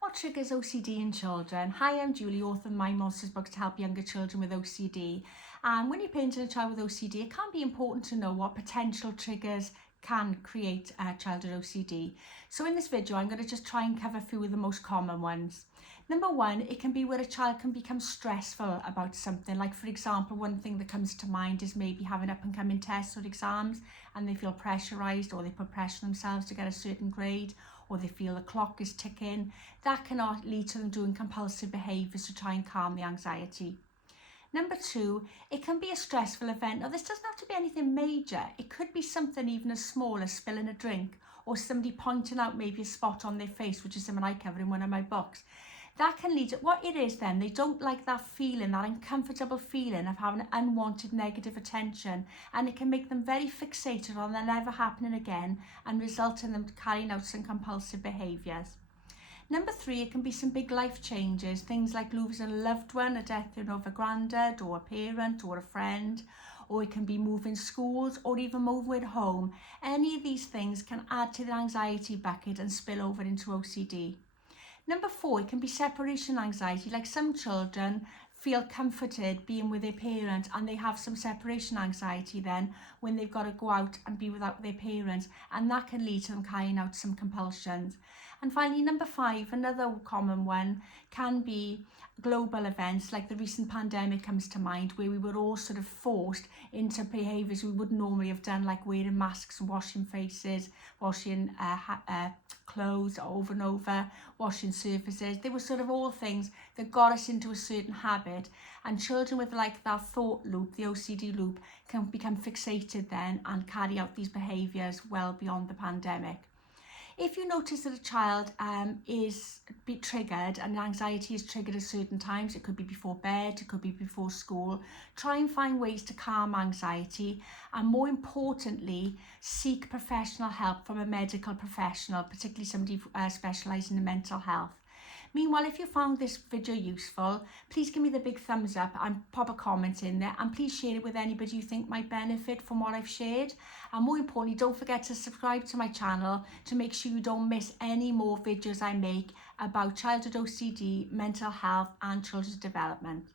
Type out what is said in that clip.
What triggers OCD in children? Hi, I'm Julie, author of My Monsters books to help younger children with OCD. And when you're parenting a child with OCD, it can be important to know what potential triggers can create childhood OCD. So in this video, I'm going to just try and cover a few of the most common ones. Number one, it can be where a child can become stressful about something. Like, for example, one thing that comes to mind is maybe having up and coming tests or exams and they feel pressurised, or they put pressure on themselves to get a certain grade, or they feel the clock is ticking. That can lead to them doing compulsive behaviours to try and calm the anxiety. Number two, it can be a stressful event. Now, this doesn't have to be anything major. It could be something even as small as spilling a drink, or somebody pointing out maybe a spot on their face, which is something I cover in one of my books. That can lead to, what it is then, they don't like that feeling, that uncomfortable feeling of having unwanted negative attention, and it can make them very fixated on that never happening again and result in them carrying out some compulsive behaviours. Number three, it can be some big life changes, things like losing a loved one, a death of a granddad or a parent or a friend, or it can be moving schools or even moving home. Any of these things can add to the anxiety bucket and spill over into OCD. Number four, it can be separation anxiety. Like, some children feel comforted being with their parents and they have some separation anxiety then when they've got to go out and be without their parents, and that can lead to them carrying out some compulsions. And finally, number five, another common one, can be global events. Like the recent pandemic comes to mind, where we were all sort of forced into behaviours we would normally have done, like wearing masks and washing faces, washing clothes over and over, washing surfaces. They were sort of all things that got us into a certain habit, and children with like that thought loop, the OCD loop, can become fixated then and carry out these behaviours well beyond the pandemic. If you notice that a child is triggered, and anxiety is triggered at certain times, it could be before bed, it could be before school, try and find ways to calm anxiety, and more importantly, seek professional help from a medical professional, particularly somebody specialising in mental health. Meanwhile, if you found this video useful, please give me the big thumbs up and pop a comment in there, and please share it with anybody you think might benefit from what I've shared. And more importantly, don't forget to subscribe to my channel to make sure you don't miss any more videos I make about childhood OCD, mental health and children's development.